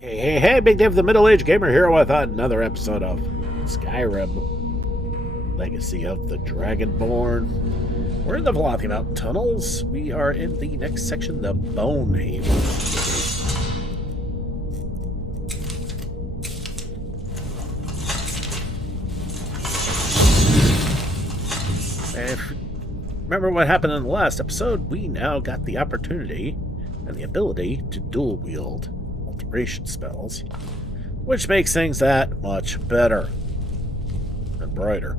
Hey, Big Dave the Middle-Aged Gamer here with another episode of Skyrim, Legacy of the Dragonborn. We're in the Velothi Mountain Tunnels. We are in the next section, the Bone Haven. Remember what happened in the last episode? We now got the opportunity and the ability to dual-wield alteration spells, which makes things that much better and brighter.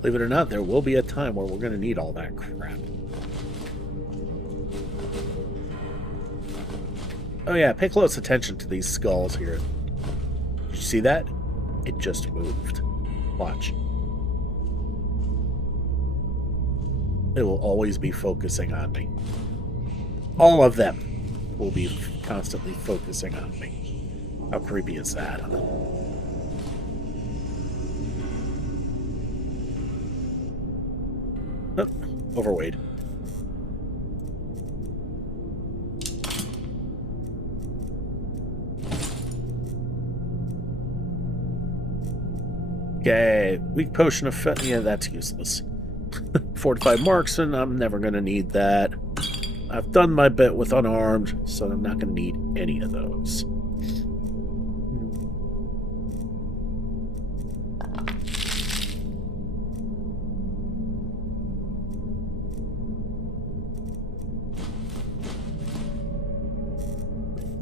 Believe it or not, there will be a time where we're going to need all that crap. Oh yeah, pay close attention to these skulls here. Did you see that? It just moved. Watch. It will always be focusing on me. All of them will be constantly focusing on me. How creepy is that, huh? Oh, overweight. Okay, weak potion of yeah, that's useless. Fortified marksman, I'm never going to need that. I've done my bit with unarmed, so I'm not going to need any of those.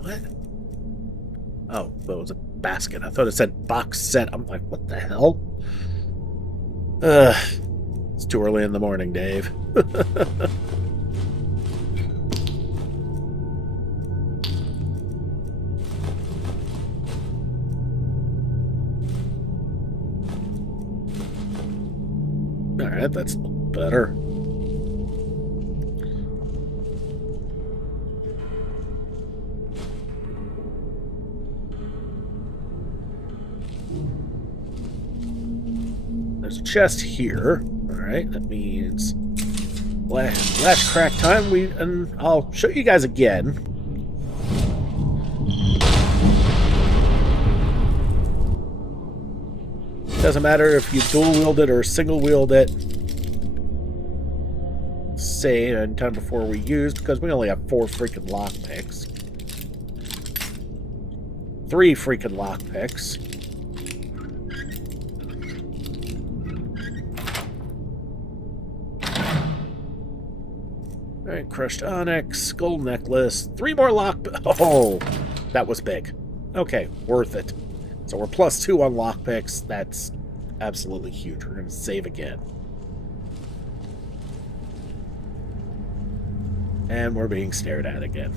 What? Oh, that was a basket. I thought it said box set. I'm like, what the hell? It's too early in the morning, Dave. Alright, that's better. There's a chest here. Alright, that means last crack time and I'll show you guys again. Doesn't matter if you dual wield it or single wield it. Say in time before we use, because we only have 4 freaking lockpicks. 3 freaking lockpicks. Alright, crushed onyx, gold necklace, 3 more oh, that was big. Okay, worth it. So we're +2 on lockpicks. That's absolutely huge. We're going to save again. And we're being stared at again.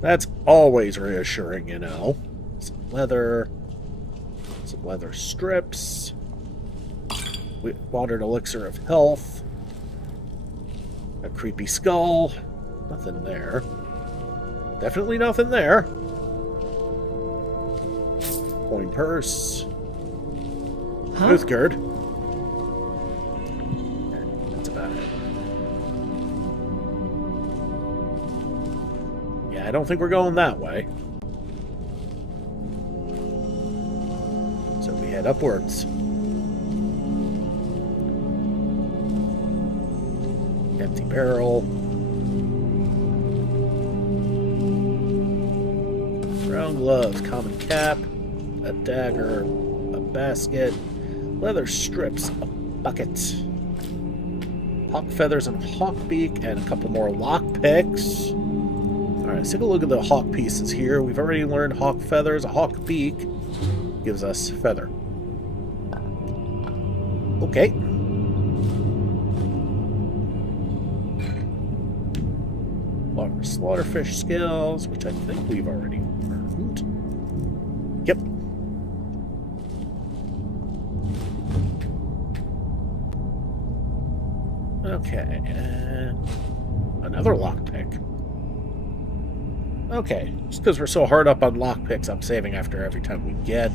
That's always reassuring, you know. Some leather strips, watered elixir of health, a creepy skull, nothing there. Definitely nothing there. Coin purse, Boothgard. That's about it. Yeah, I don't think we're going that way. So we head upwards. Empty barrel. Brown gloves, common cap, a dagger, a basket, leather strips, a bucket, hawk feathers and hawk beak, and a couple more lock picks. Alright, let's take a look at the hawk pieces here. We've already learned hawk feathers. A hawk beak gives us feather. Okay. Slaughterfish scales, which I think we've already earned. Yep. Okay, and another lockpick. Okay, just because we're so hard up on lockpicks, I'm saving after every time we get.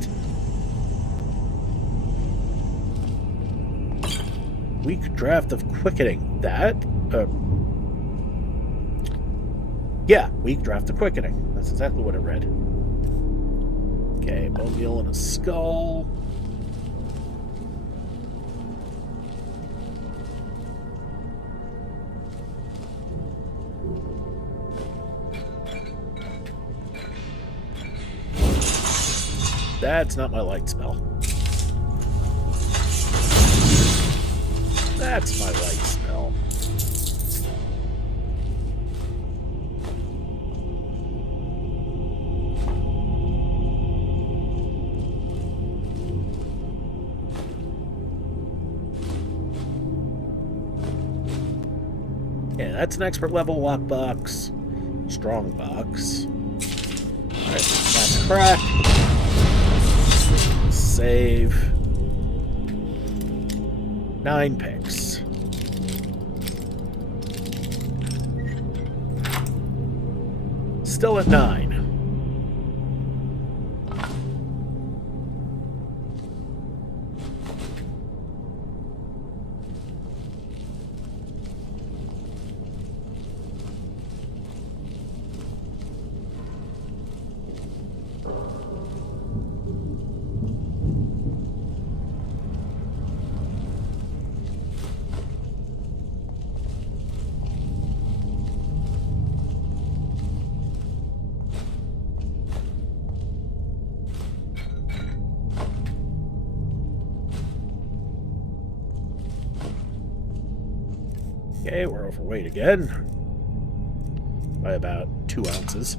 Weak draft of quickening. That, yeah, weak draft of quickening. That's exactly what it read. Okay, bone meal and a skull. That's not my light spell. That's my light spell. Yeah, that's an expert level lockbox. Strong box. Alright, that's crack. Save. 9 picks. Still at 9. Okay, we're overweight again. By about 2 ounces.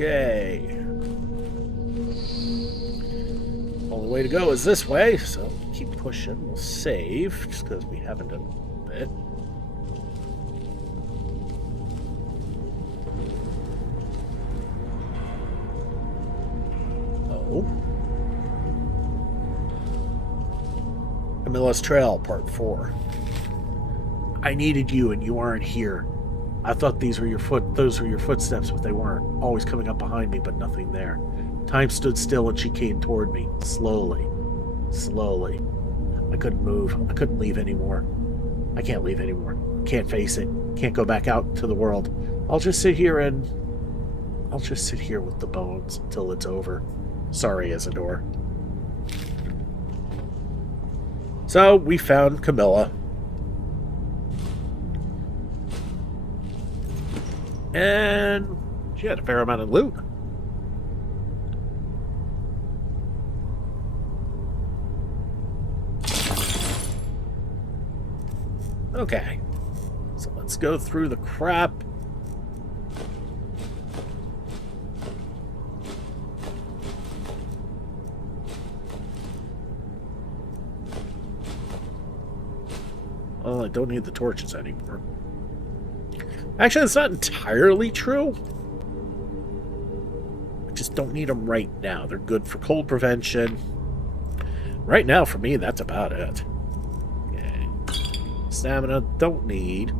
Okay. Only way to go is this way, so keep pushing. We'll save, just because we haven't done a bit. Oh. Camilla's Trail, Part 4. I needed you, and you aren't here. I thought those were your footsteps, but they weren't. Always coming up behind me, but nothing there. Time stood still and she came toward me. Slowly. Slowly. I couldn't move. I couldn't leave anymore. I can't leave anymore. Can't face it. Can't go back out to the world. I'll just sit here with the bones until it's over. Sorry, Isidore. So, we found Camilla. And she had a fair amount of loot. Okay. So let's go through the crap. Oh, I don't need the torches anymore. Actually, that's not entirely true. I just don't need them right now. They're good for cold prevention. Right now, for me, that's about it. Okay. Stamina, don't need.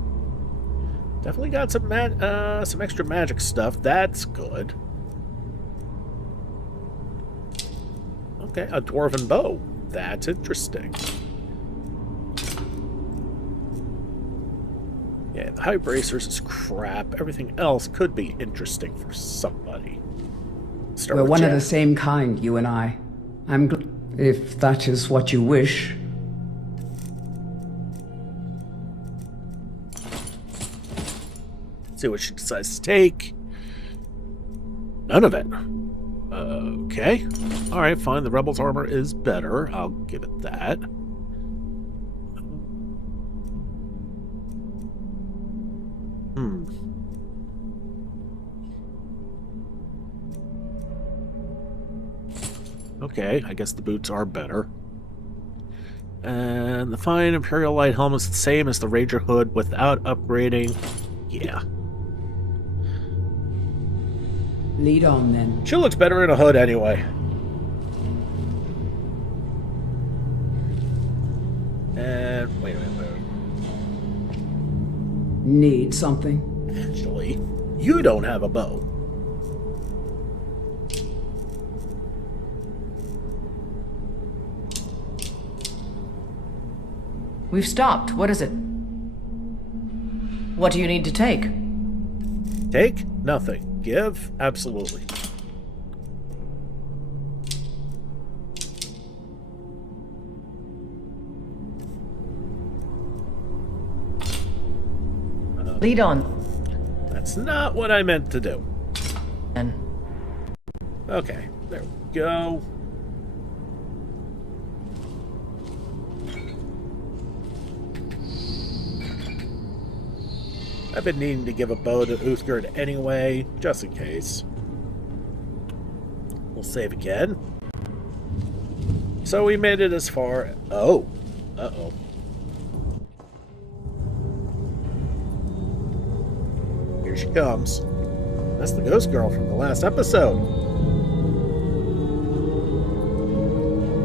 Definitely got some extra magic stuff. That's good. Okay, a dwarven bow. That's interesting. Yeah, the high bracers is crap. Everything else could be interesting for somebody. We're one of the same kind, you and I. If that is what you wish. See what she decides to take. None of it. Okay. Alright, fine. The Rebel's armor is better. I'll give it that. Okay, I guess the boots are better. And the fine Imperial Light helmet's the same as the Ranger hood without upgrading. Yeah. Lead on, then. She looks better in a hood anyway. And wait a minute. Need something? Actually, you don't have a bow. We've stopped. What is it? What do you need to take? Take? Nothing. Give? Absolutely. Lead on. That's not what I meant to do. And Okay, there we go. I've been needing to give a bow to Uthgerd anyway, just in case. We'll save again. So we made it as far... Oh. Uh-oh. Here she comes. That's the ghost girl from the last episode.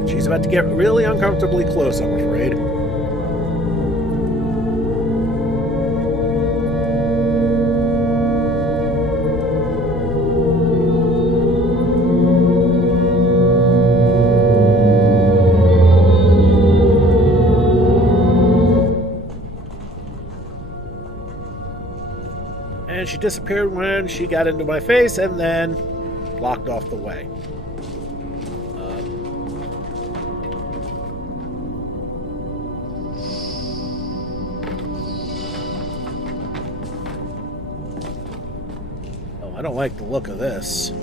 She's about to get really uncomfortably close, I'm afraid. And she disappeared when she got into my face and then blocked off the way. Oh, I don't like the look of this.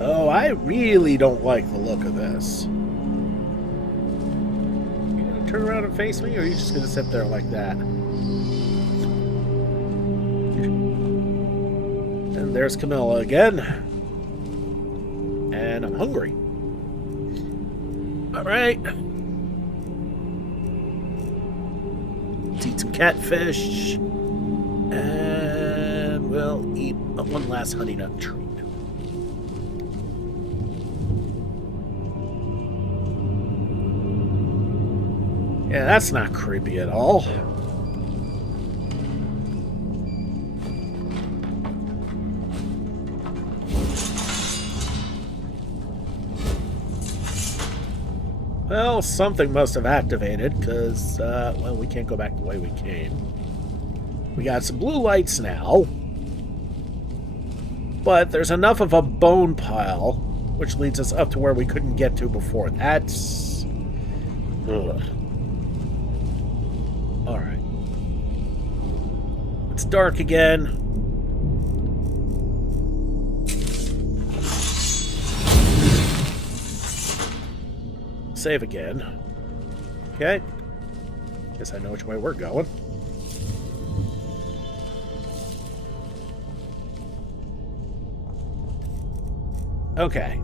Oh, I really don't like the look of this. You gonna turn around and face me, or are you just gonna sit there like that? And there's Camilla again. And I'm hungry. Alright. Let's eat some catfish. And we'll eat one last honey nut treat. Yeah, that's not creepy at all. Well, something must have activated, because, well, we can't go back the way we came. We got some blue lights now. But there's enough of a bone pile, which leads us up to where we couldn't get to before. That's... Ugh. Alright. It's dark again. Save again. Okay. Guess I know which way we're going. Okay.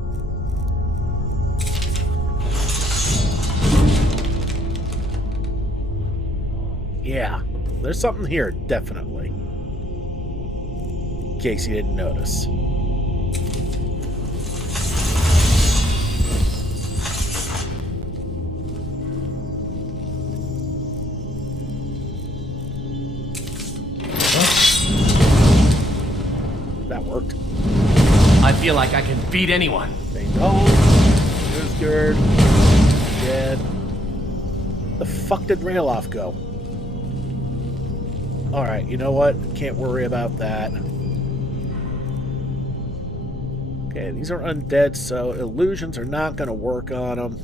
Yeah. There's something here, definitely. In case you didn't notice. That worked. I feel like I can beat anyone. They don't. Who's good? Dead. The fuck did Rayloff go? Alright, you know what? Can't worry about that. Okay, these are undead, so illusions are not going to work on them.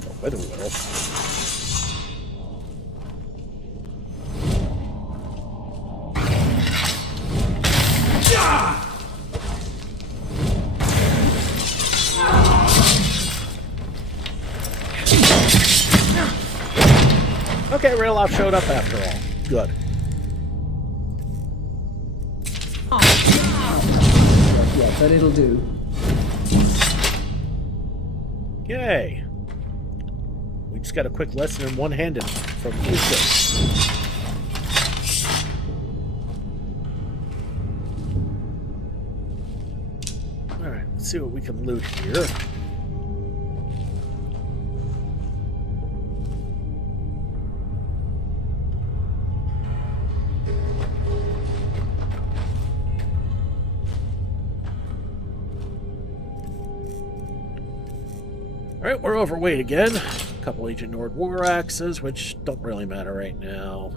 The weather will. Okay, Rayloff showed up after all. Good. Yeah, but it'll do. Yay! We just got a quick lesson in one-handed from Houston. Alright, let's see what we can loot here. Alright, we're overweight again. A couple Agent Nord war axes, which don't really matter right now.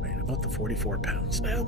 Wait, about the 44 pounds now.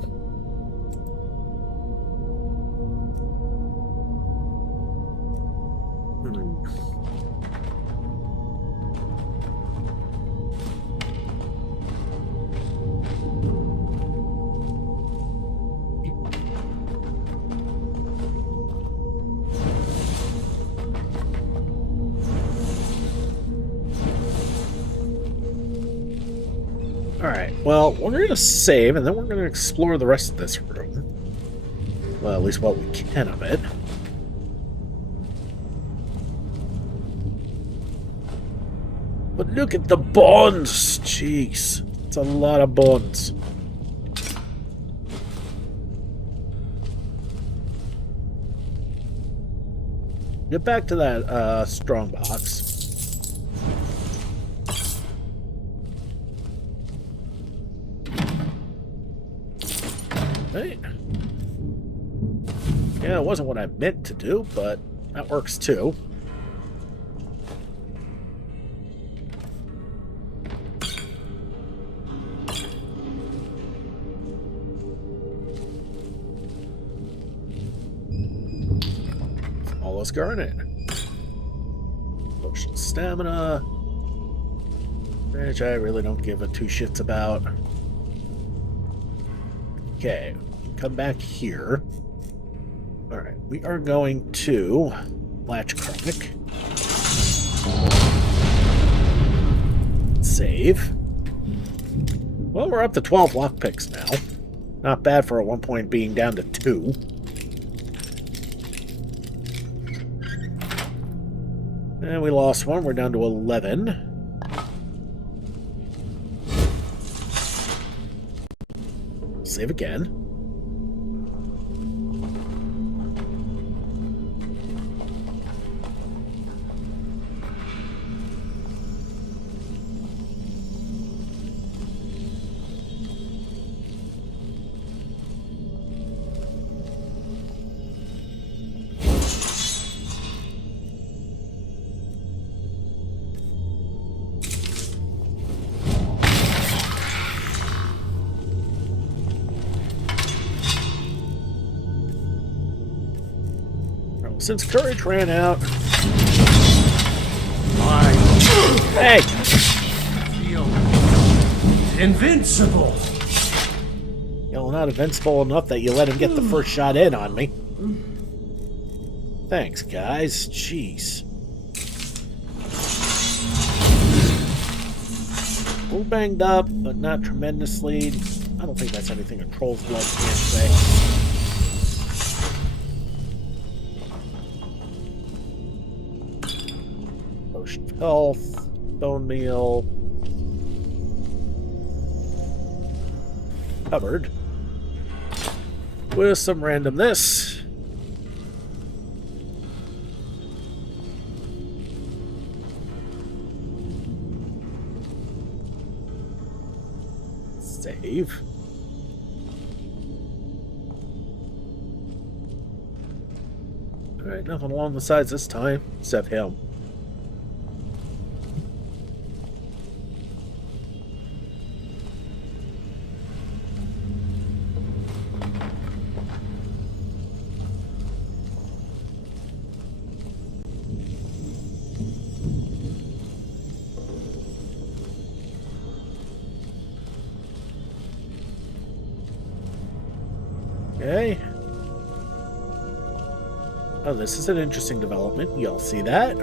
Alright, well, we're going to save, and then we're going to explore the rest of this room. Well, at least what we can of it. But look at the bonds! Jeez, it's a lot of bonds. Get back to that strong box. Right. Yeah, it wasn't what I meant to do, but that works too. Flawless Garnet. Potion stamina. Which I really don't give a two shits about. Okay, come back here. Alright, we are going to Latch Chronic. Save. Well, we're up to 12 lockpicks now. Not bad for at one point being down to 2. And we lost one. We're down to 11. Save again. Since courage ran out. Hey! Feel invincible. Well, not invincible enough that you let him get the first shot in on me. Thanks, guys. Jeez. A little banged up, but not tremendously. I don't think that's anything a troll's blood can't say. Potion of health, bone meal, covered with some randomness. Save. Alright, nothing along the sides this time, except him. Okay. Oh, this is an interesting development. Y'all see that?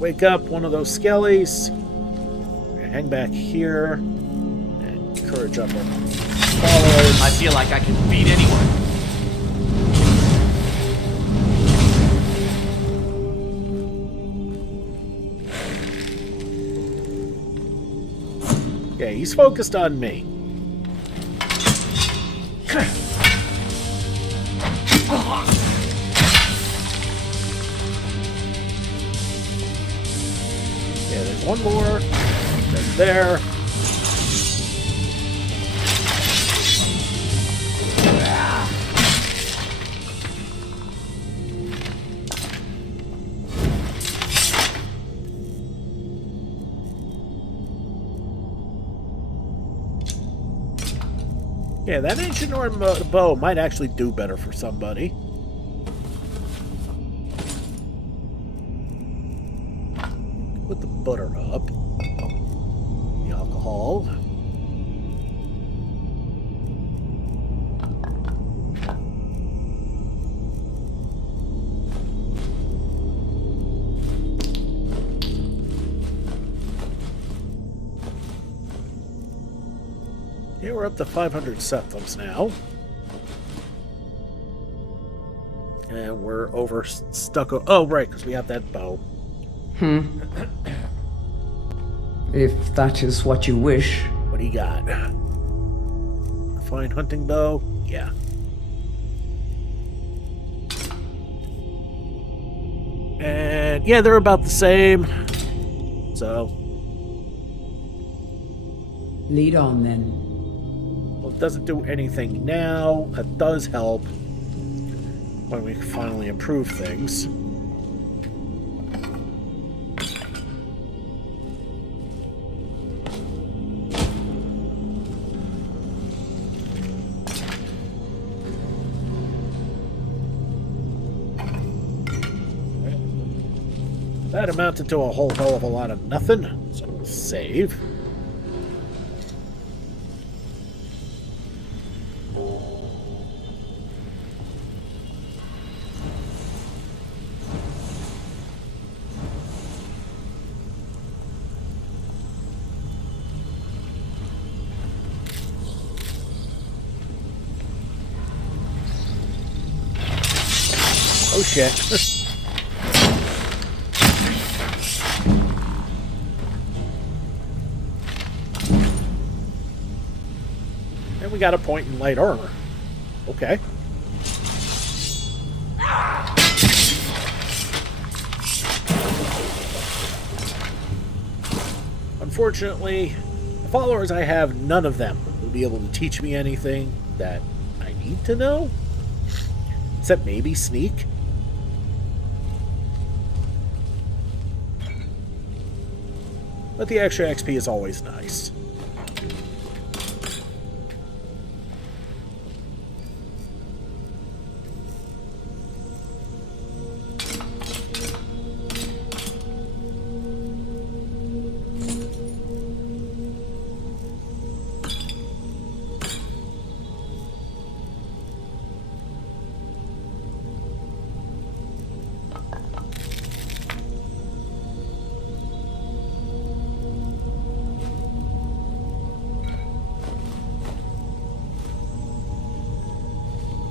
Wake up one of those skellies. Hang back here and encourage up our followers. I feel like I can beat anyone. Okay, he's focused on me. Yeah, there's one more. Then there. Yeah, that ancient Norn bow might actually do better for somebody. Put the butter up. The alcohol. Yeah, we're up to 500 septums now. And we're over stucco. Oh, right, because we have that bow. If that is what you wish. What do you got? A fine hunting bow? Yeah. And yeah, they're about the same. So. Lead on then. Well, it doesn't do anything now. That does help when we finally improve things. That amounted to a whole hell of a lot of nothing, so we'll save. Oh shit. And we got a point in light armor. Okay. Unfortunately, the followers I have, none of them will be able to teach me anything that I need to know. Except maybe sneak. But the extra XP is always nice.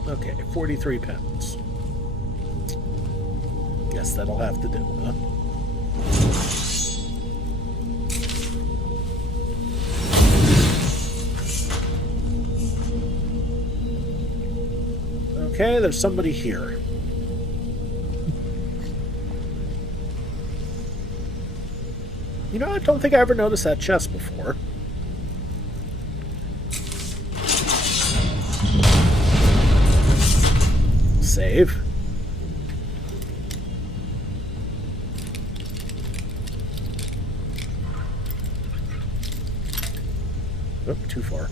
Okay, 43 pounds. Guess that'll have to do, huh? Okay, there's somebody here. You know, I don't think I ever noticed that chest before. Save. Oh, too far.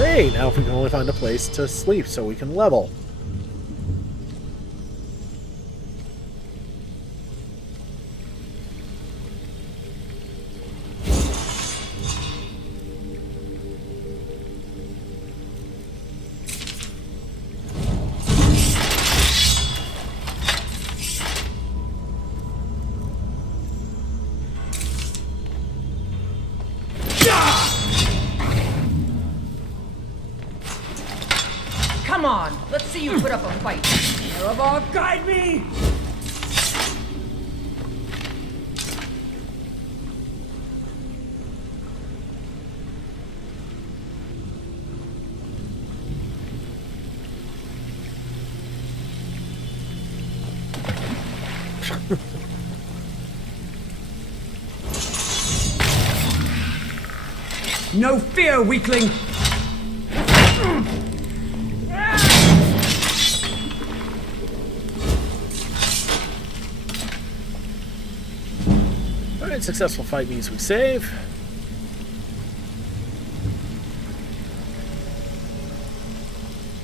Great, now if we can only find a place to sleep so we can level. Come on, let's see you put up a fight. Erebor, guide me! No fear, weakling! Alright, successful fight means we save.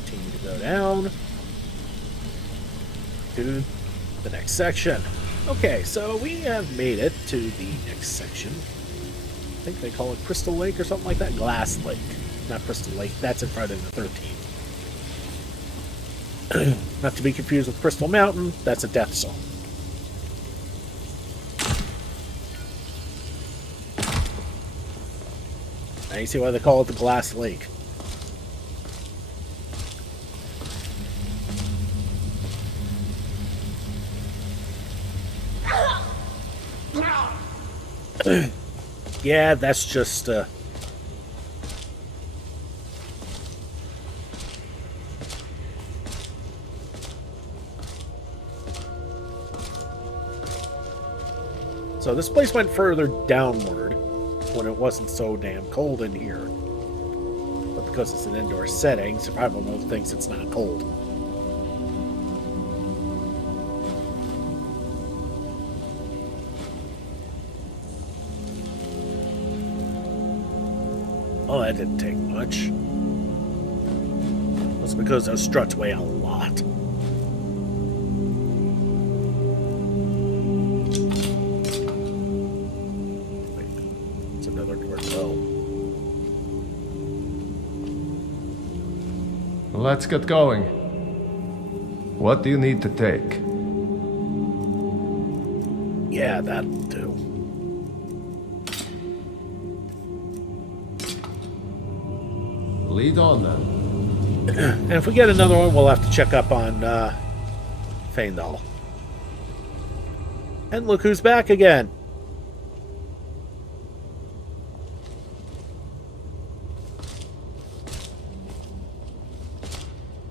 Continue to go down to the next section. Okay, so we have made it to the next section. I think they call it Crystal Lake or something like that. Glass Lake. Not Crystal Lake. That's in Friday the 13th. Not to be confused with Crystal Mountain. That's a death zone. Now you see why they call it the Glass Lake. Yeah, that's just so this place went further downward when it wasn't so damn cold in here. But because it's an indoor setting, survival mode thinks it's not cold. Oh, that didn't take much. That's because those struts weigh a lot. Wait, it's another door. Oh. Let's get going. What do you need to take? Yeah, that'll do. Lead on then. And if we get another one, we'll have to check up on Feindal. And look who's back again.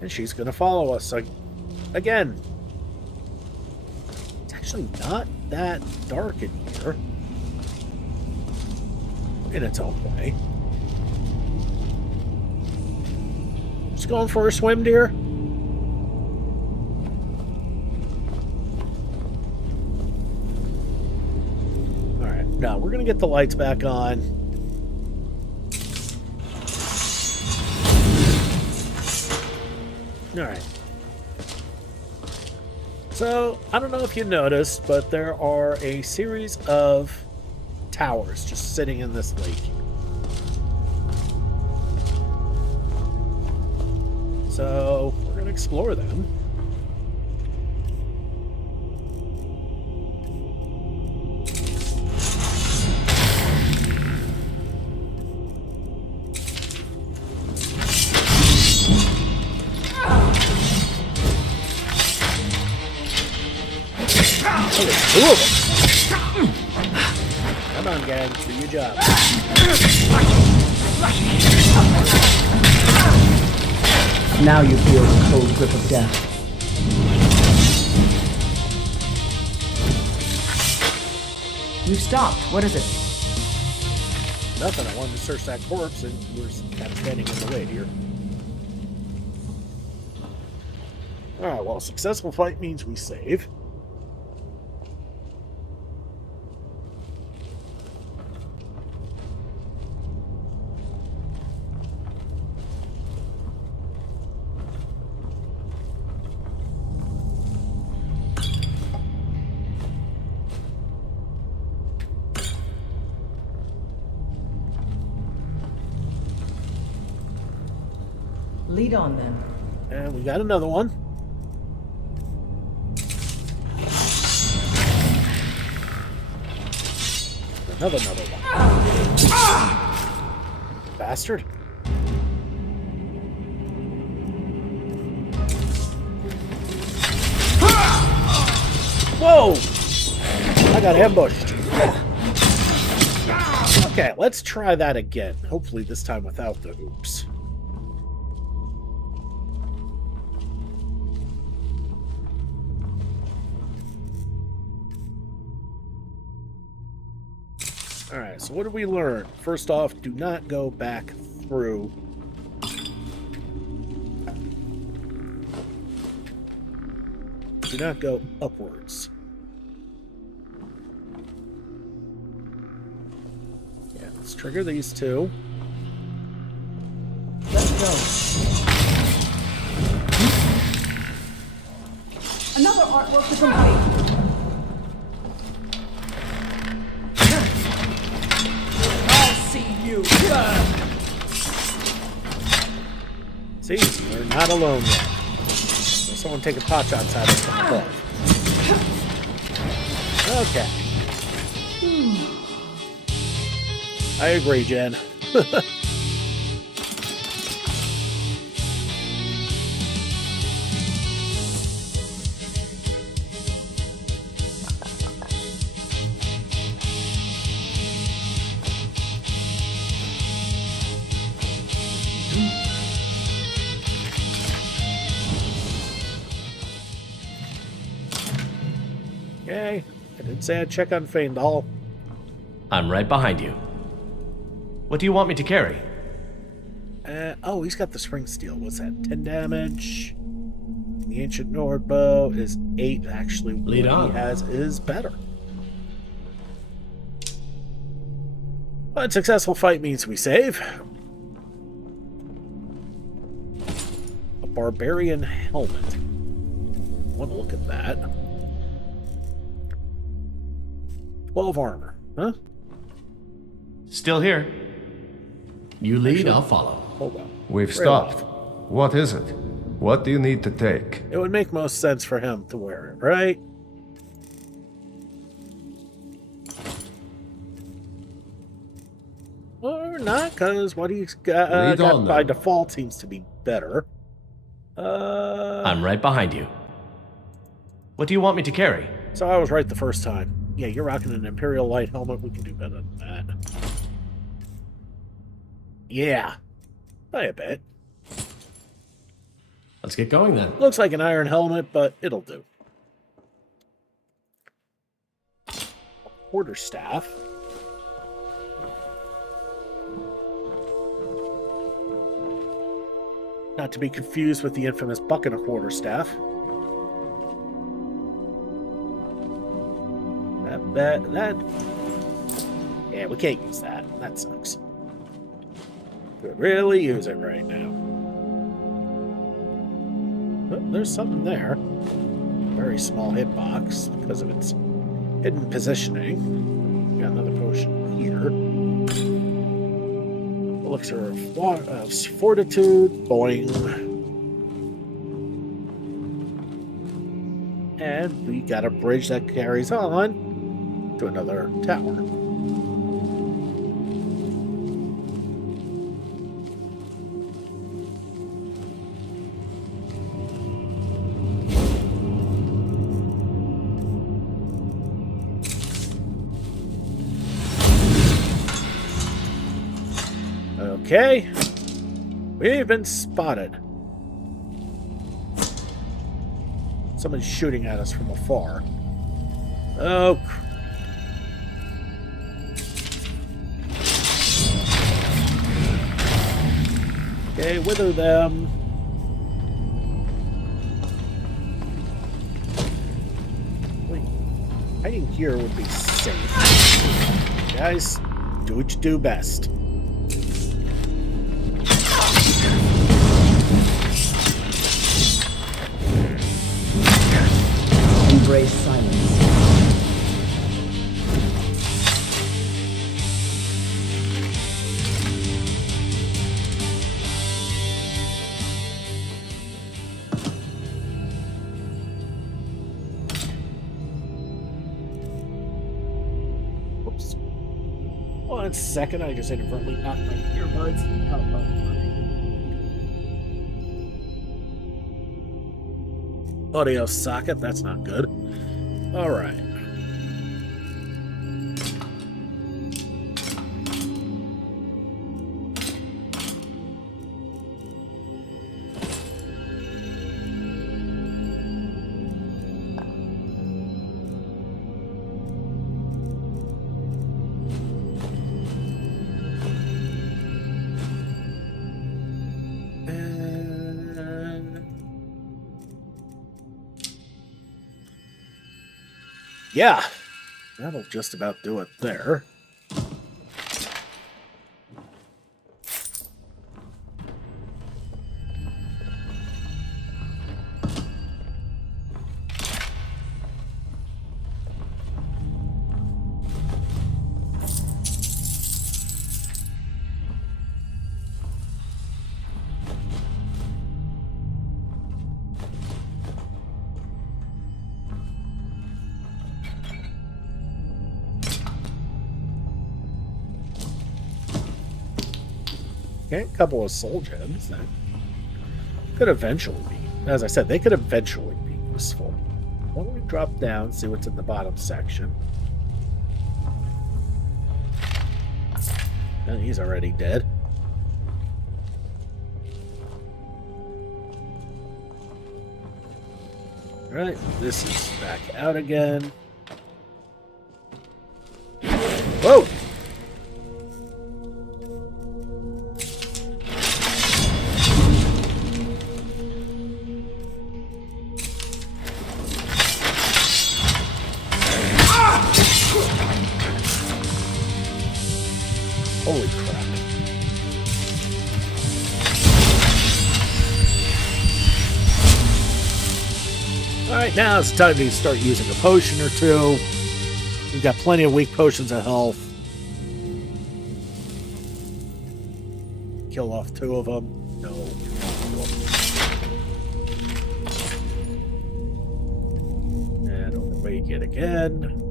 And she's going to follow us again. It's actually not that dark in here. In its own way. Just going for a swim, dear? Alright, now we're going to get the lights back on. Alright. So, I don't know if you noticed, but there are a series of towers just sitting in this lake. So, we're going to explore them. Oh, there's two of them. Come on, gang, do your job. Now you feel the cold grip of death. We've stopped. What is it? Nothing. I wanted to search that corpse, and you were kind of standing in the way, dear. Alright, well, successful fight means we save. Lead on then. And we got another one. Another one. Bastard. Whoa! I got ambushed. Okay, let's try that again. Hopefully this time without the oops. Alright, so what did we learn? First off, do not go back through. Do not go upwards. Yeah, let's trigger these two. Let's go. Another artwork to complete. See, we're not alone yet. There's someone taking pot shots at us from above. Okay. I agree, Jen. Okay, I did say I'd check on Feindal. I'm right behind you. What do you want me to carry? Oh, he's got the spring steel. What's that? 10 damage. The ancient Nord bow is 8. Actually, Lead what on. he has is better. But successful fight means we save. A barbarian helmet. I want to look at that. 12 armor, huh? Still here. You lead, I'll follow. Hold on. We've Rail stopped. off. What is it? What do you need to take? It would make most sense for him to wear it, right? Or not, because what he's got on, by then. default seems to be better. I'm right behind you. What do you want me to carry? So I was right the first time. Yeah, you're rocking an Imperial Light helmet. We can do better than that. Yeah. By a bit. Let's get going then. Looks like an iron helmet, but it'll do. Quarterstaff. Not to be confused with the infamous bucket of quarterstaff. That. Yeah, we can't use that. That sucks. Could really use it right now. But there's something there. Very small hitbox because of its hidden positioning. Got another potion here. Elixir of Fortitude. Boing. And we got a bridge that carries on to another tower. Okay, we've been spotted. Someone's shooting at us from afar. Oh, okay, wither them. Wait, hiding here would be safe. Guys, do what you do best. Embrace silence. on a second, I just inadvertently knocked my earbuds out of my audio socket. That's not good. All right. Yeah, that'll just about do it there. Okay, a couple of soul gems that could eventually be, as I said, they could eventually be useful. Why don't we drop down, see what's in the bottom section? And he's already dead. Alright, this is back out again. Whoa! Holy crap. Alright, now it's time to start using a potion or two. We've got plenty of weak potions of health. Kill off 2 of them. No. And overweight it again.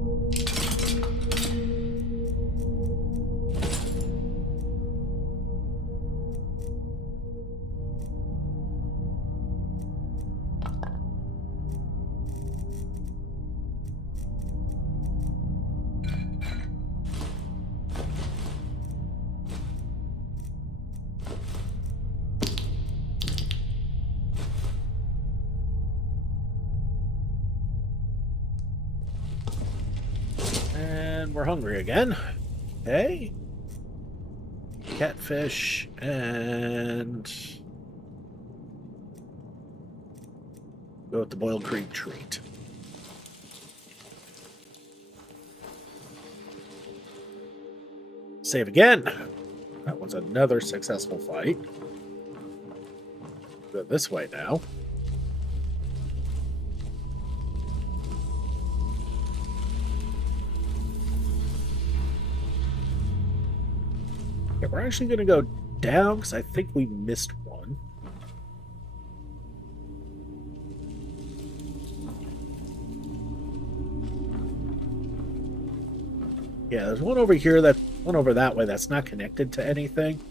We're hungry again. Okay. Catfish and go with the boiled cream treat. Save again. That was another successful fight. Go this way now. Okay, we're actually going to go down because I think we missed one. Yeah, there's one over here, one over that way that's not connected to anything.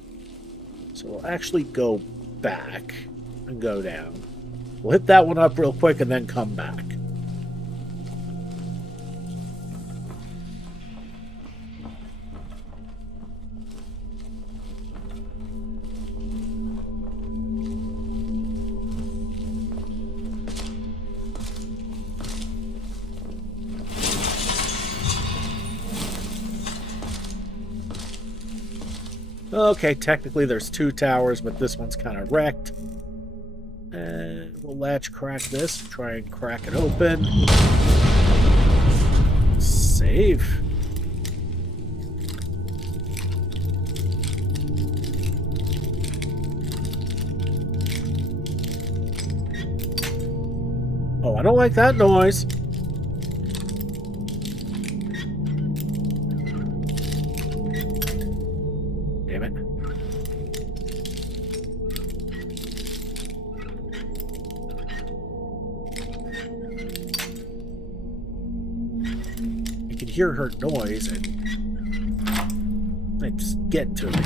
So we'll actually go back and go down. We'll hit that one up real quick and then come back. Okay, technically there's 2 towers, but this one's kind of wrecked. And we'll latch crack this, try and crack it open. Save. Oh, I don't like that noise. Hear her noise and It's getting to me.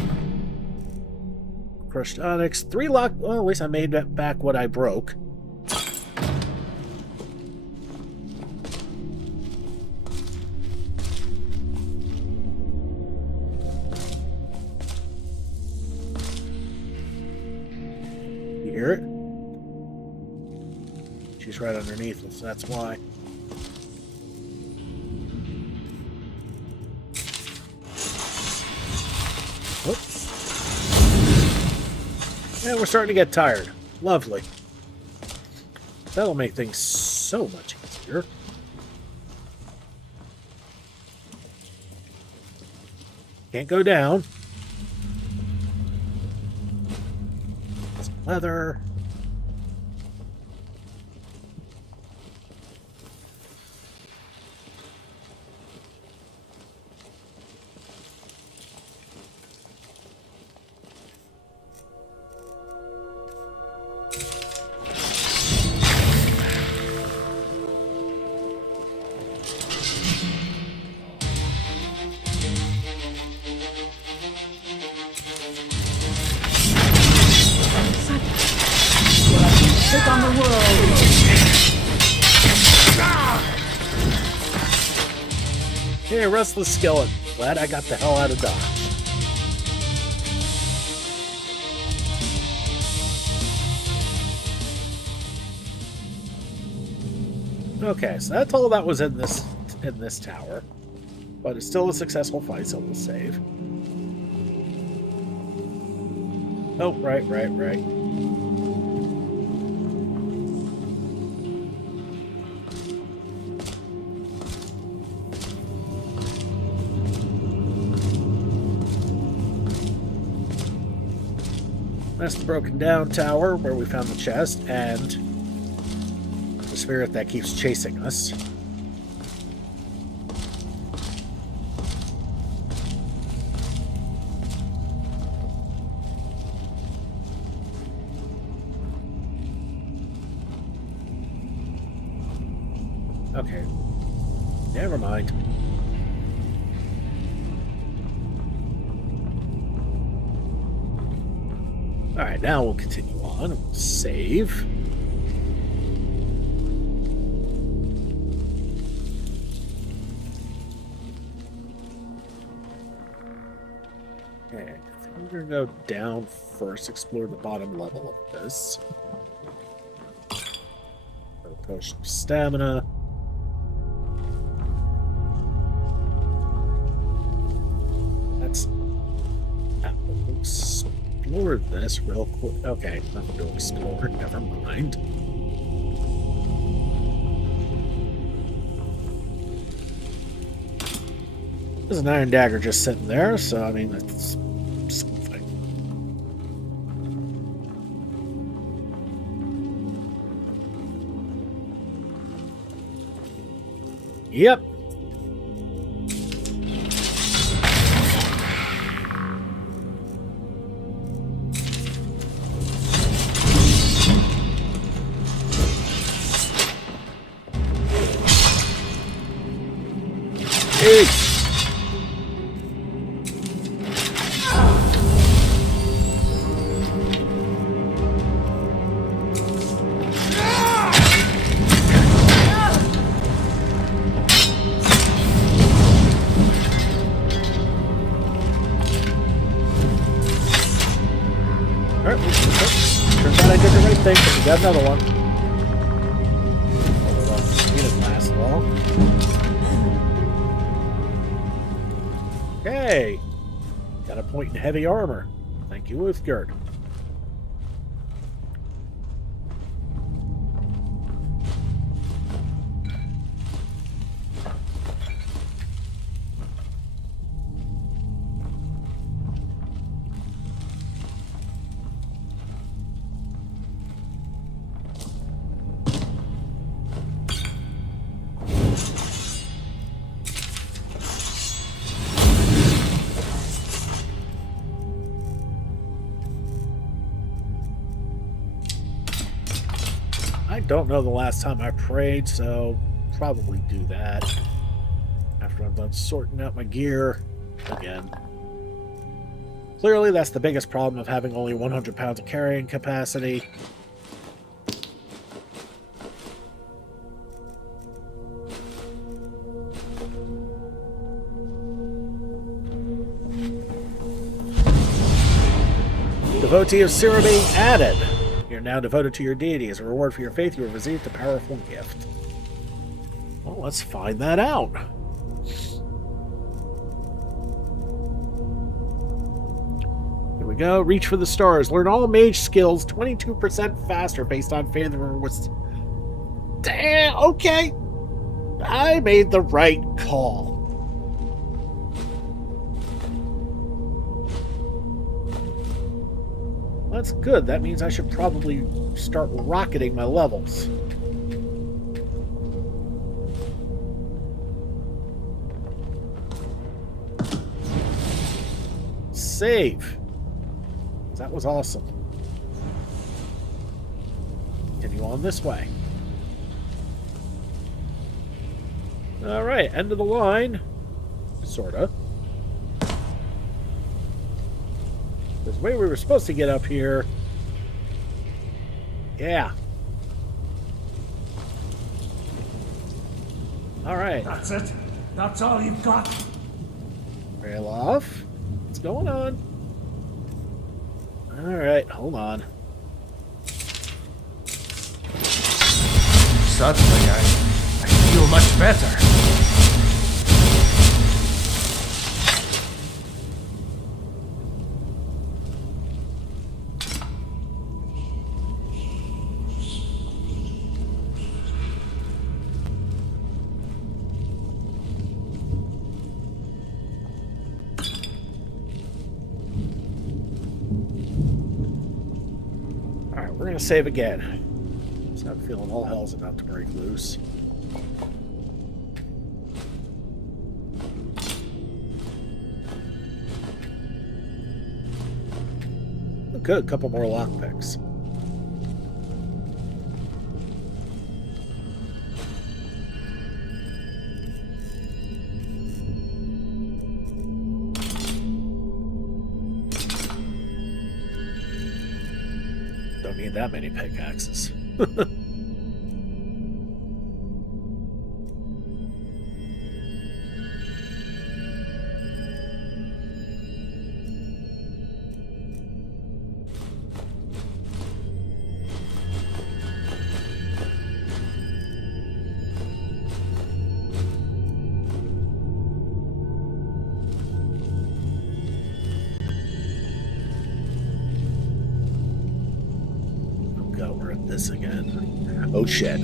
Crushed onyx. 3 lock. Well, at least I made back what I broke. You hear it? She's right underneath us. That's why. And we're starting to get tired. Lovely. That'll make things so much easier. Can't go down. Some leather. Take on the world. Hey, restless skeleton. Glad I got the hell out of Dodge. Okay, so that's all that was in this tower. But it's still a successful fight, so we'll save. Oh, right. That's the broken down tower where we found the chest and the spirit that keeps chasing us. Okay. Never mind. Alright, now we'll continue on. We'll save. Okay, I think we're going to go down first, explore the bottom level of this. Potion of stamina. That's... explore this real quick. Okay, nothing to explore. Never mind. There's an iron dagger just sitting there, so I mean, that's something. Yep. Turns out I did the right thing, but we got another one. Although he didn't last long. Okay. Got a point in heavy armor. Thank you, Uthgerd. I don't know the last time I prayed, so probably do that after I'm done sorting out my gear again. Clearly, that's the biggest problem of having only 100 pounds of carrying capacity. Devotee of Sira being added. You're now devoted to your deity. As a reward for your faith, you have received a powerful gift. Well, let's find that out. Here we go. Reach for the stars. Learn all mage skills 22% faster based on favorable. Damn, okay. I made the right call. That's good. That means I should probably start rocketing my levels. Save. That was awesome. Continue on this way. Alright, end of the line. Sorta. The way we were supposed to get up here. Yeah. Alright. That's it? That's all you've got? Rail off. What's going on? Alright, hold on. Suddenly, I feel much better. We're gonna save again. So I'm feeling all hell's about to break loose. Good, couple more lockpicks. Don't need that many pickaxes. This again. Oh shit.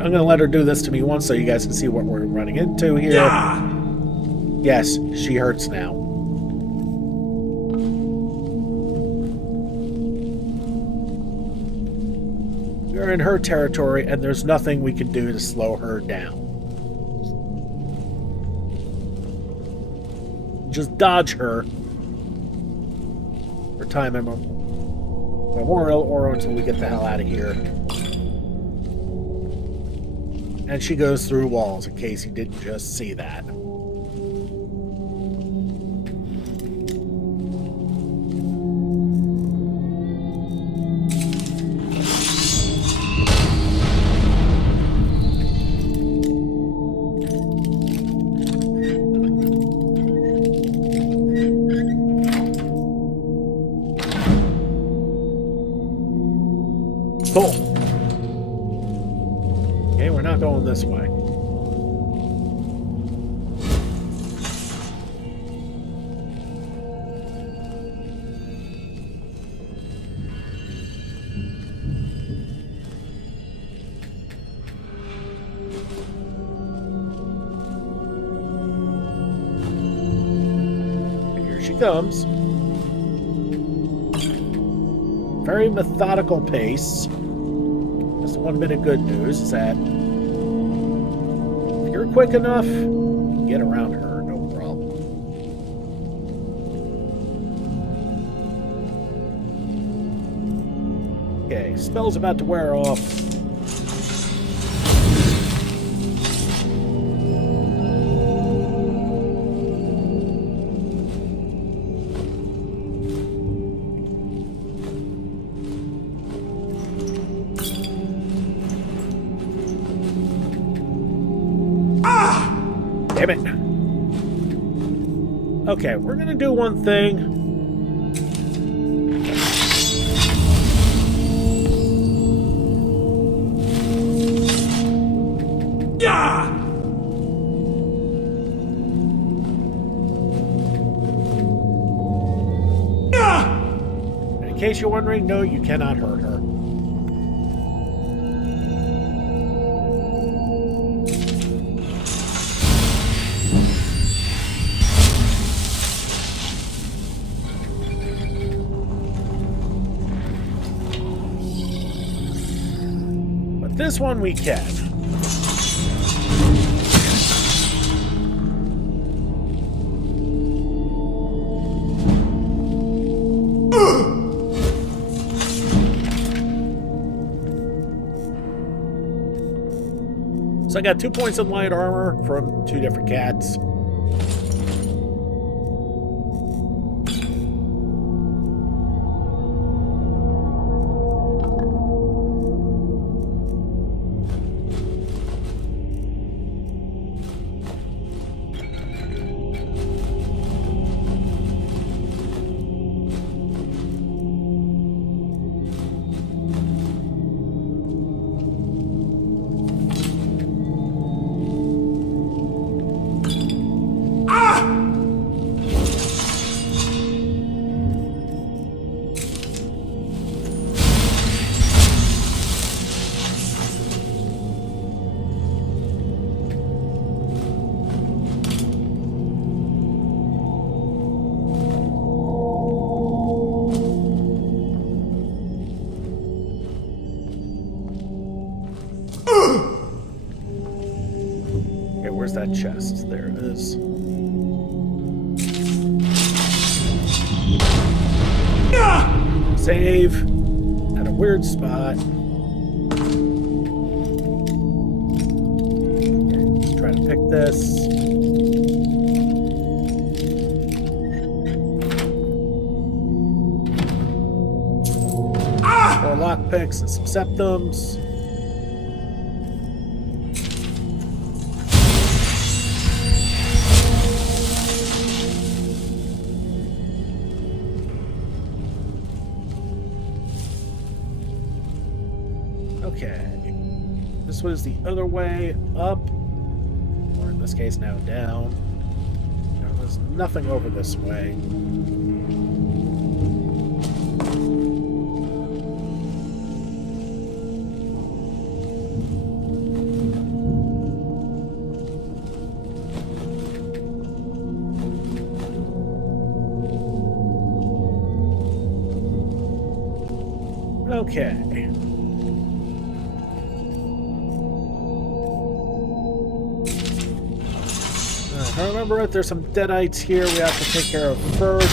I'm gonna let her do this to me once so you guys can see what we're running into here. Yeah. Yes, she hurts now. We're in her territory and there's nothing we can do to slow her down. Just dodge her. Time memorial or until we get the hell out of here. And she goes through walls in case you didn't just see that. Cool. Okay, we're not going this way. And here she comes. Very methodical pace. Just one bit of good news is that if you're quick enough, you get around her, no problem. Okay, spell's about to wear off. Damn it. Okay, we're gonna do one thing. Yeah! In case you're wondering, no, you cannot hurt her. But this one we can. So I got 2 points in light armor from 2 different cats. Okay, where's that chest? There it is. Save at a weird spot. Okay, let's try to pick this. More lockpicks and some septums. Okay, this was the other way up, or in this case now down. There was nothing over this way. Okay. If I remember it, there's some deadites here we have to take care of first.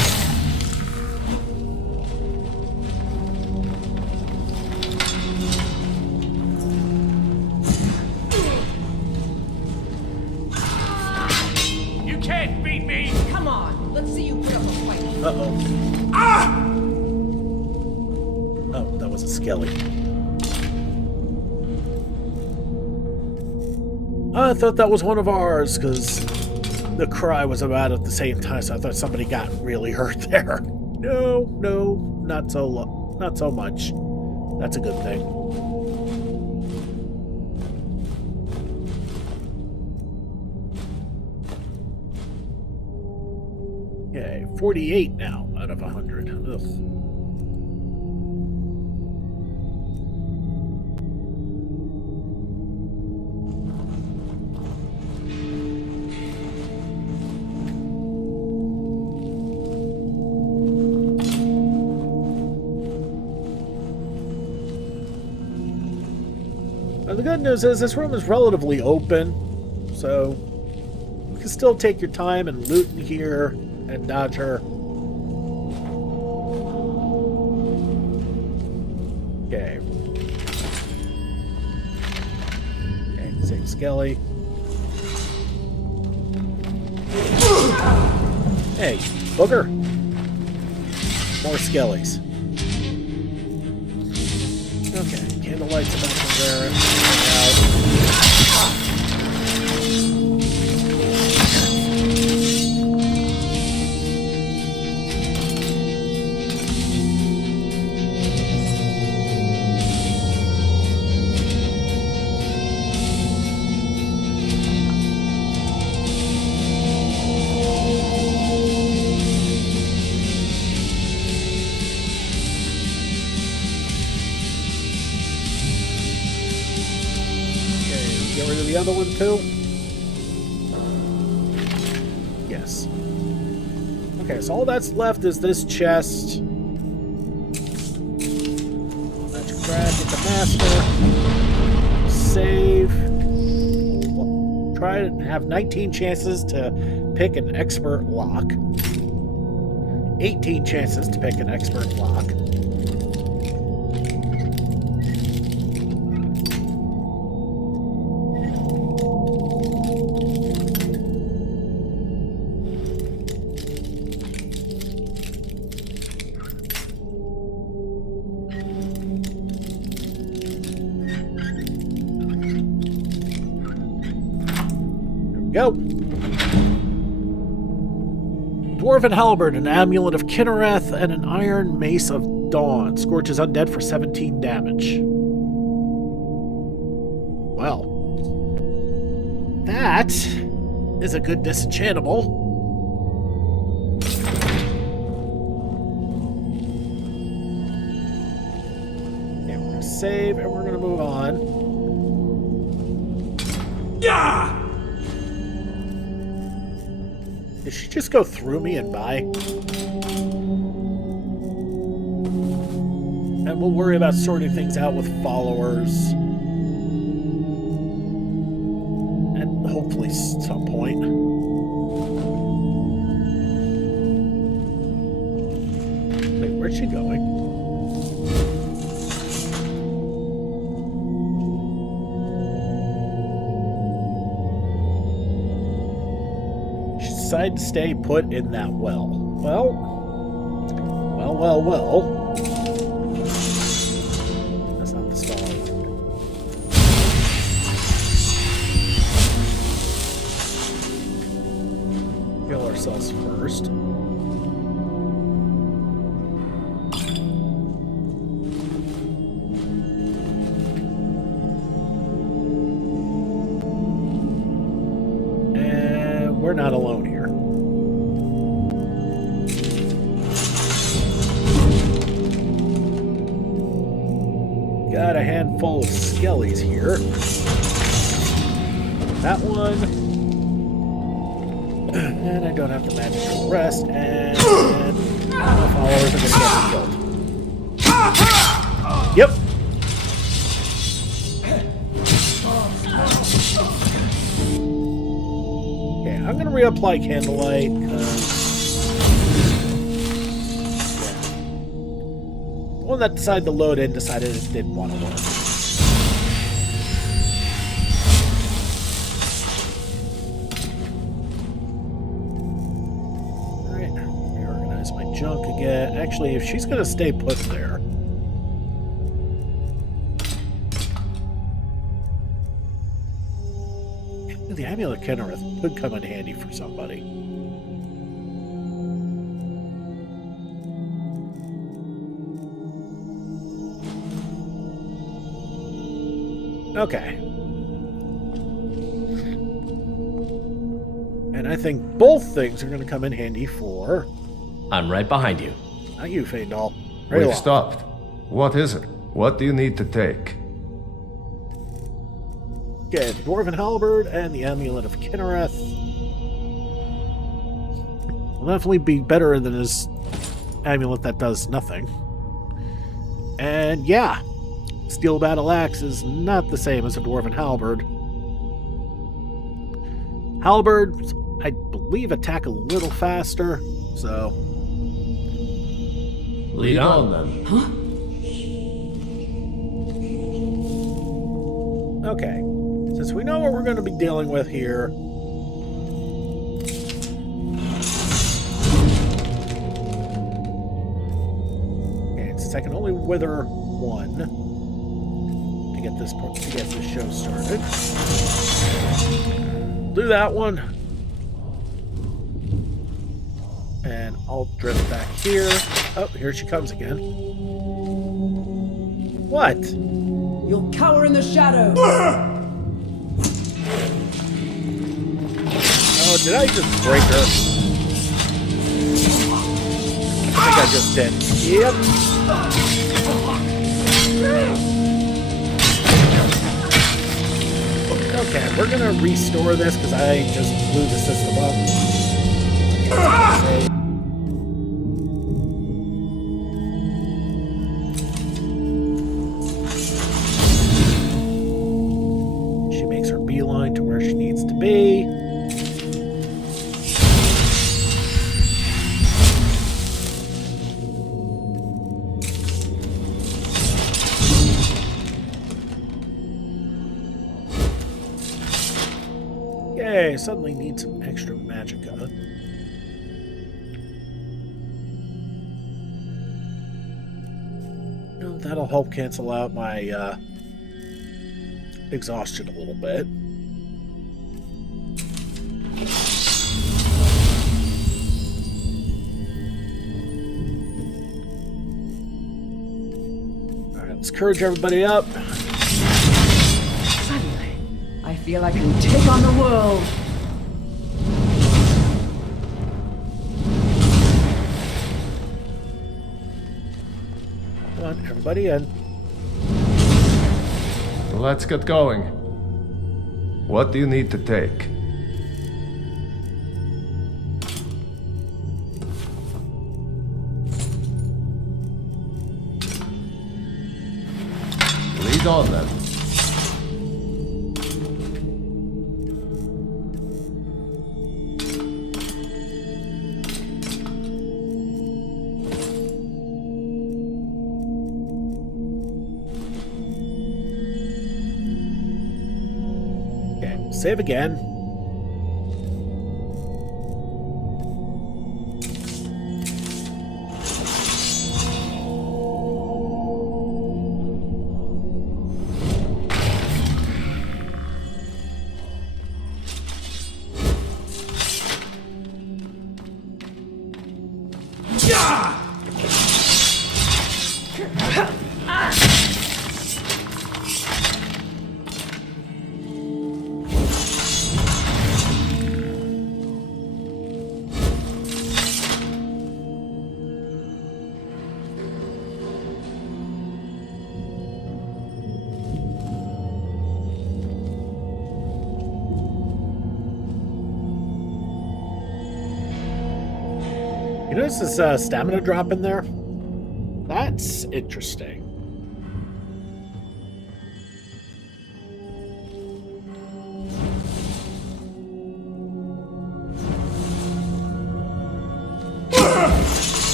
You can't beat me! Come on, let's see you put up a fight. Uh-oh. Ah! Oh, that was a skelly. I thought that was one of ours, because the cry was about at the same time, so I thought somebody got really hurt there. No, not so much. That's a good thing. Okay, 48 now out of 100. Ugh. The good news is this room is relatively open, so you can still take your time and loot in here and dodge her. Okay. Okay, save Skelly. Hey, booger. More Skellies. Okay, candlelight's about to wear it out. Get rid of the other one too? Yes. Okay, so all that's left is this chest. Let's grab the master. Save. Try to have 19 chances to pick an expert lock. 18 chances to pick an expert lock. Go. Dwarven halberd, an amulet of Kinnereth, and an iron mace of dawn. Scorches undead for 17 damage. Well, that is a good disenchantable. Okay, we're gonna save and we're gonna move on. Yeah! Did she just go through me and by? And we'll worry about sorting things out with followers. At hopefully some point. Wait, where's she going? Decided to stay put in that well. Well. That's not the spell I wanted. Heal ourselves first. And we're not alone here. Got a handful of skellies here. That one. And I don't have the magic rest. And the followers are going to get killed. Yep. Okay, I'm going to reapply Candlelight. The one that decided to load in decided it didn't want to work. Alright, reorganize my junk again. Actually, if she's going to stay put there. The Amulet of Kinnereth could come in handy for somebody. Okay. And I think both things are going to come in handy for... I'm right behind you. Not you, Feindal. We've stopped. What is it? What do you need to take? Okay, the Dwarven Halberd and the Amulet of Kinnereth. Will definitely be better than his amulet that does nothing. And yeah, Steel Battle Axe is not the same as a Dwarven Halberd. Halberds, I believe, attack a little faster, so... Lead on, then. Huh? Okay, since we know what we're going to be dealing with here... Okay, since I can only wither one to get this show started. Do that one. And I'll drift back here. Oh, here she comes again. What? You'll cower in the shadows. Oh, did I just break her? I think I just did. Yep. we're gonna restore this because I just blew the system up. She makes her beeline to where she needs to be. Yay, suddenly need some extra magicka. Well, that'll help cancel out my exhaustion a little bit. Alright, let's encourage everybody up. Suddenly, I feel I can take on the world. Come on, everybody in. Let's get going. What do you need to take? Lead on then. Okay, save again. You notice this stamina drop in there? That's interesting.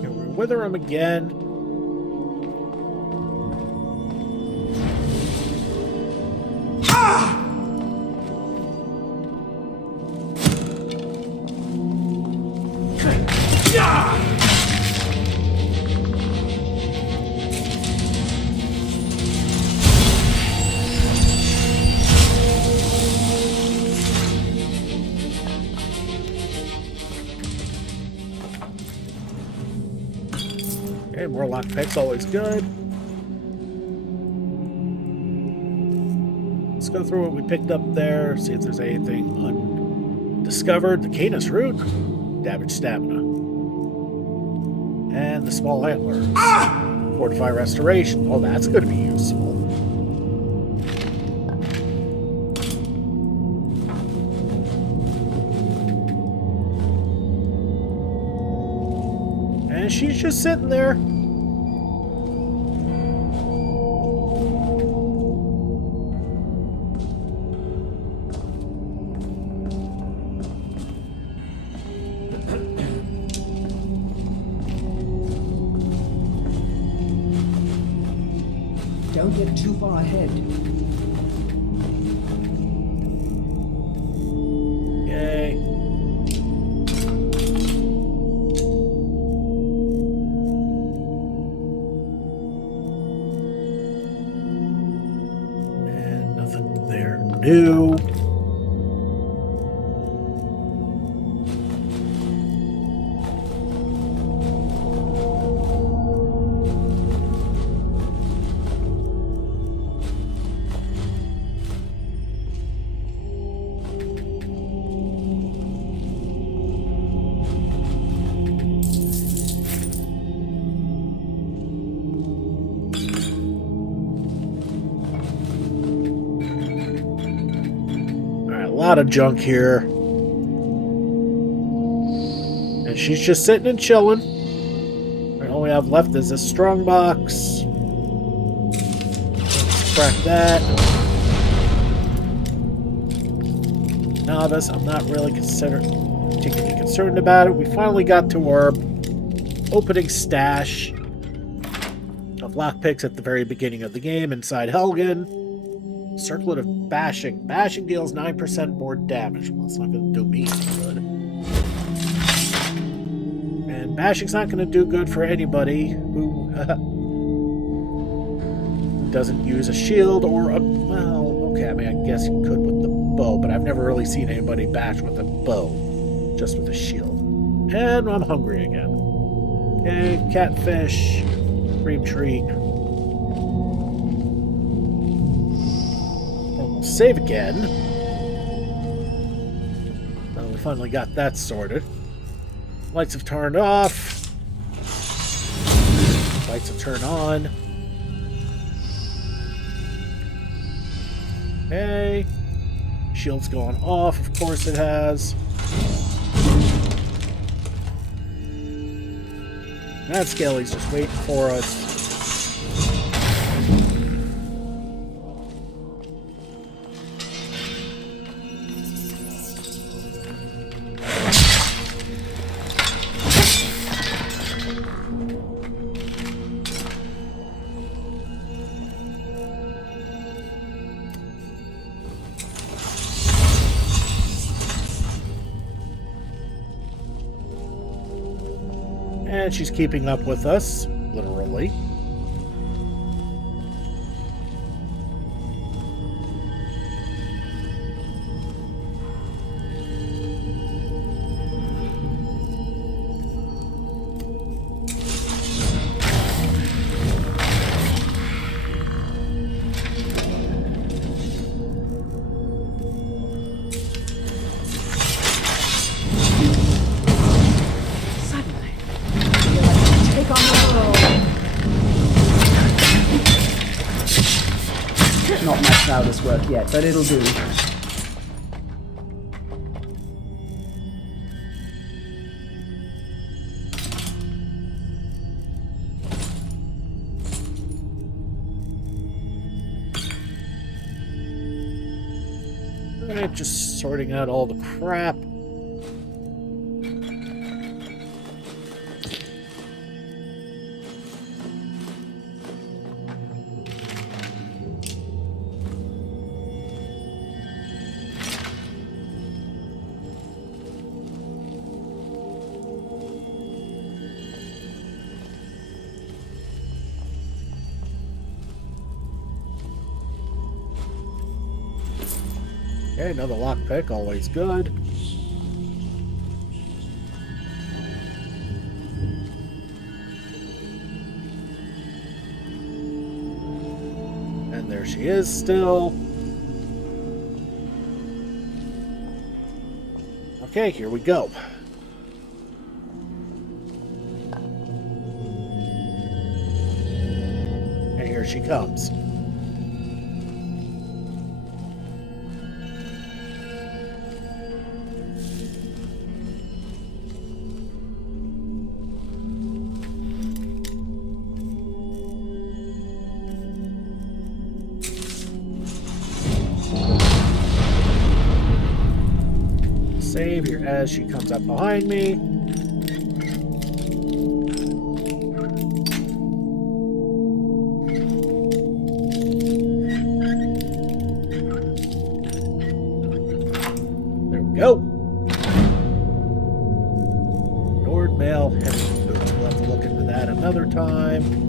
Here, we wither him again. Okay, more lockpicks, always good. Let's go through what we picked up there, see if there's anything undiscovered. The Canis root, damage stamina. And the small antler. Fortify restoration. Oh, that's going to be useful. And she's just sitting there. Don't get too far ahead. Yay. And nothing there new. lot of junk here. And she's just sitting and chilling. And all we have left is this strong box. Let's crack that. Novice, I'm not really particularly concerned about it. We finally got to our opening stash of lockpicks at the very beginning of the game inside Helgen. Circlet of Bashing. Bashing deals 9% more damage. Well, it's not going to do me any good. And Bashing's not going to do good for anybody who doesn't use a shield or a... Well, okay, I mean, I guess you could with the bow, but I've never really seen anybody bash with a bow, just with a shield. And I'm hungry again. Okay, catfish, cream treat. And we'll save again. Well, we finally got that sorted. Lights have turned off. Lights have turned on. Okay. Shield's going off, of course it has. That Scaly's just waiting for us. And she's keeping up with us, literally. Not my proudest work yet, but it'll do. Alright, just sorting out all the crap. Okay, another lockpick, always good. And there she is still. Okay, here we go. And here she comes. Save here as she comes up behind me. There we go. Nord Mail Heavy Boots. We'll have to look into that another time.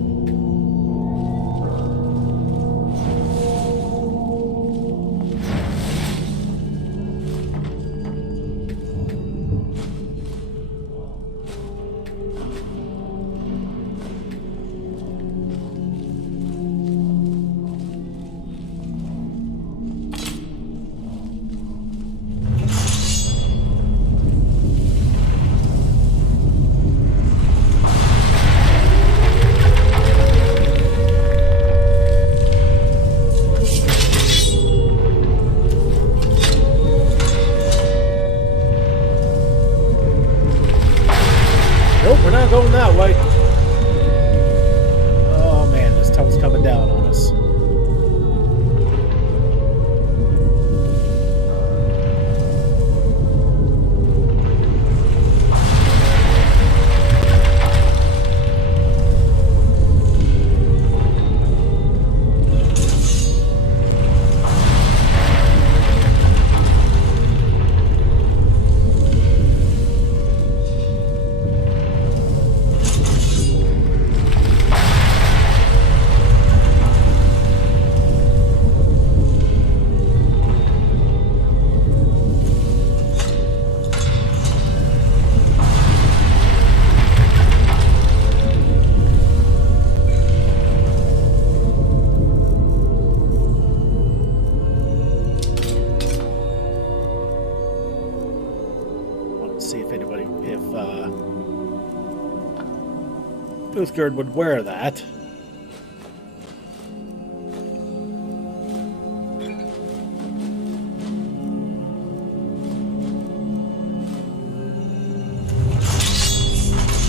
Uthgerd would wear that.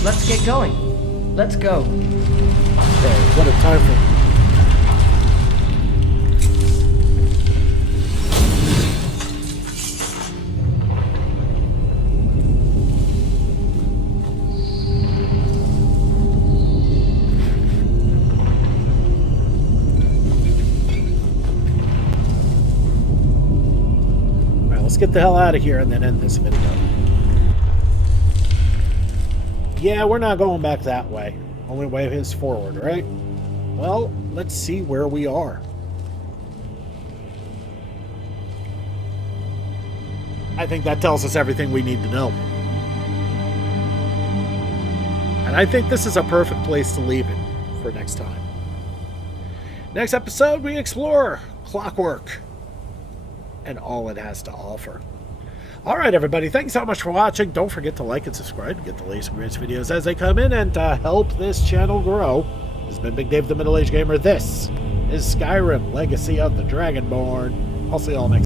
Let's get going. Let's go. Okay, what a time for... Alright, let's get the hell out of here and then end this video. Yeah, we're not going back that way. Only way is forward, right? Well, let's see where we are. I think that tells us everything we need to know. And I think this is a perfect place to leave it for next time. Next episode, we explore Clockwork and all it has to offer. Alright everybody, thanks so much for watching. Don't forget to like and subscribe to get the latest and greatest videos as they come in, and to help this channel grow. This has been Big Dave the Middle-Aged Gamer. This is Skyrim, Legacy of the Dragonborn. I'll see y'all next time.